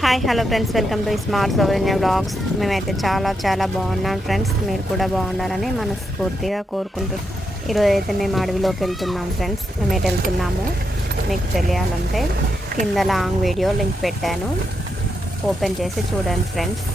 Hi hello friends, welcome to smart Soujanya vlogs. మేమైతే చాలా బాగున్నాం ఫ్రెండ్స్. మీరు కూడా బాగుండాలని మనస్ఫూర్తిగా కోరుకుంటూ ఈరోజు అయితే మేము అడవిలోకి వెళ్తున్నాం ఫ్రెండ్స్. మేము ఎటు వెళ్తున్నాము మీకు తెలియాలంటే కింద లాంగ్ వీడియో లింక్ పెట్టాను, ఓపెన్ చేసి చూడండి ఫ్రెండ్స్.